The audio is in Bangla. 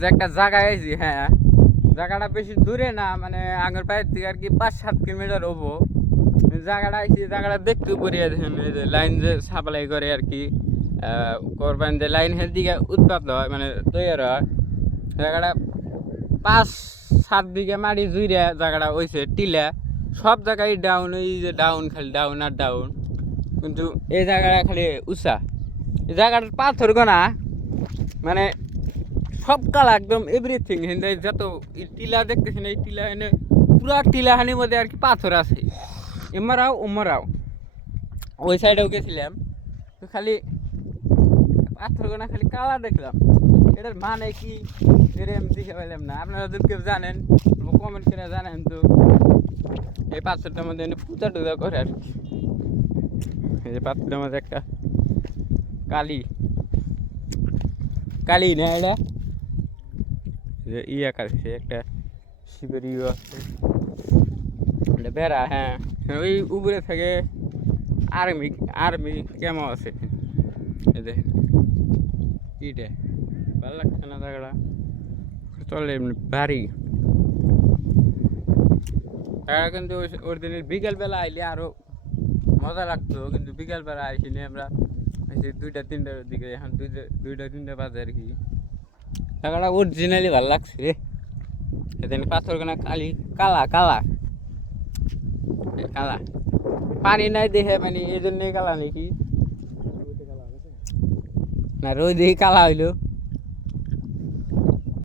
যে একটা জায়গায় আইছি হ্যাঁ। জায়গাটা বেশি দূরে না মানে আগের পায়ের থেকে আর কি পাঁচ সাত কিলোমিটার হব জায়গাটা আইছি, জায়গাটা দেখতে উপরে দেখেন লাইন যে সাপ্লাই করে আর কি করবেন যে লাইন হের দিকে উৎপাদন হয় মানে তৈরি হয়। জায়গাটা পাঁচ সাত বিঘা মাটি জুইরে জায়গাটা হয়েছে টিলা। সব জায়গায় ডাউন ওই যে ডাউন খালি ডাউন আর ডাউন কিন্তু এই জায়গাটা খালি উঁচা। এই জায়গাটার পাথর গোনা মানে সব কালা একদম এভরিথিং যত টিলা দেখতেছেন, এই টিলা এনে পুরা টিলাহানির মধ্যে আর কি পাথর আছে। এমারাও ওমারাও। ওই সাইডেও গেছিলাম, তো খালি পাথর গোনা খালি কালা দেখলাম। এটার মানে কি? এটা আমি দেখে পেলাম না। আপনারা যদি কেউ জানেন কমেন্ট করে জানেন তো, এই পাথরটার মধ্যে পূজা টুজা করে আর কি। এই পাথরটার মধ্যে একটা কালি। কালি না এটা? যে ইয়া কাছে একটা শিবের ইয়ে আছে এটা বেড়া হ্যাঁ ওই উপরে থেকে আর্মি আর্মি কেমন আছে এই দেখেন ইটে ভালো লাগছে না জায়গাটা চলে এমনি ভারী জায়গা কিন্তু ওই- ওই দিনের বিকেলবেলা আইলে আরও মজা লাগতো কিন্তু বিকেলবেলা আইসিনি আমরা আইসি দুইটা তিনটার দিকে এখন দুইটা দুইটা তিনটা বাজে আর কি জায়গাটা অরিজিনালি ভালো লাগছে রে। এদিন পাথর কেনা কালি, কালা। কালা কালা। পানি নাই দেখে মানে এই জন্যই কালা নাকি? না, রোদ কালা হইল।